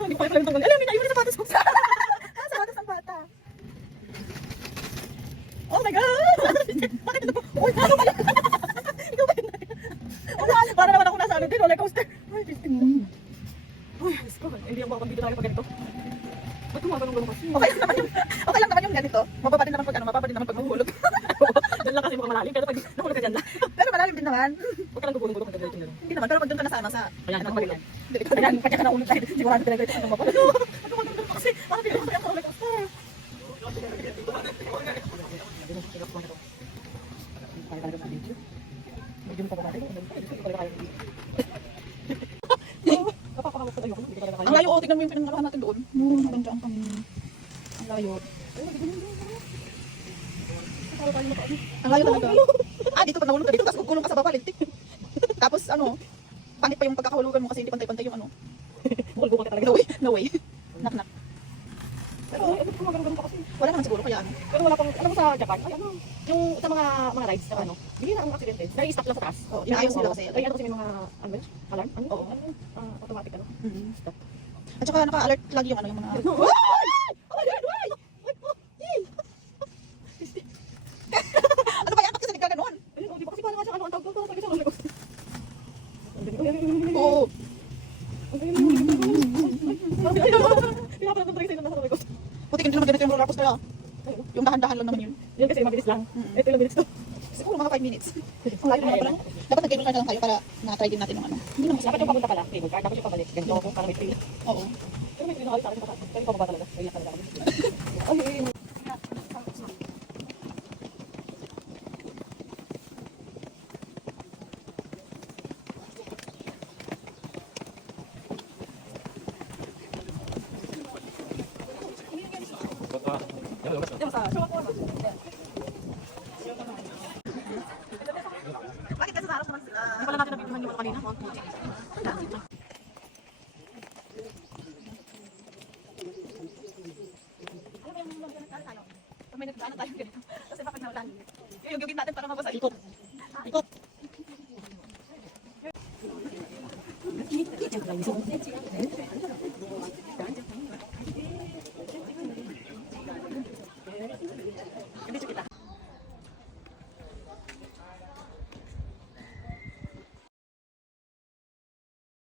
Hindi ko kaya pala tanggalin. Alam mo na, yung sapatos ko. Sapatos ng bata. Oh my God! Bakit ito po? Uy, ano pala? Ikaw ba yun? Para naman ako nasa ano din, roller coaster. Ay, testing mo. Uy, Diyos ko. Hindi ako makapag-video tayo pag ganito. Ba't kumaganong-ganong kasi? Okay lang naman yung ganito. Mababa din naman pag ano, mababa din naman pag mahulog. Diyan lang kasi mukhang malalim, pero pag nahulog ka dyan lang. Pero malalim din naman. Huwag ka lang gugulong-gulong pag ganito yun. Hindi naman, pero pag doon ka na sa ano, sa... Ayan, nakapagilong. Ayan, kanya ka nahulog tayo. Hindi ko natin pinag-ganito ang mapapalito. Ano ko naman kasi, parang pinag ko yung roller coaster. Ang layo, tignan mo yung pinangarahan natin doon. Maganda ang kami. Ang layo. Ang layo talaga. Dito pag nahulog ka dito, tapos kukulong ka sa baba, lintik. Tapos ano, pangit pa yung pagkakahulugan mo kasi hindi pantay-pantay yung ano. Bukol-bukol ka talaga. No way. Knock-knock. Pero kumagano pa kasi. Wala naman siguro kaya ano. Pero wala pang, alam mo sa Japan, ay ano, yung sa mga rides na ano, bigyan na ang aksidente. Very stop lang sa taas. Oo, inaayos nila kasi. Ay ano kasi may mga, ano ba, alarm? Ano? Oo. Automatic ano. Stop. At saka naka-alert lagi yung ano, yung mga... Ano ba yan? Bakit kasi nagkaganoon? Ayun, di ba kasi paano nga siya, ano, ang tawag ko, pag isang roller coaster. Oo. Pinapalag talaga sa'yo na nasa roller coaster. Buti hindi naman ganito yung roller coaster ah. Yung dahan-dahan lang naman yun. Yun kasi mabilis lang. Ito ilang minutes to. Siguro mga 5 minutes. Ang layo naman pala. Dapat nag-cable car na lang tayo para na-try din natin yung ano. Hindi naman kasi. Dapat yung papunta pala, cable car, dapat yung pabalik. Ganito ako, parang may trail. Oo. Pero may trail na kayo sa akin, pero pababa talaga. Kaya talaga kami. Ay, Bakit kasi sa harap naman sila? Hindi pala natin nabibigyan yung kanina. Pag may nagdaanan tayo ganito. Kasi bakit naulan? Yuyugin natin para mabasa. Ikot. Ikot.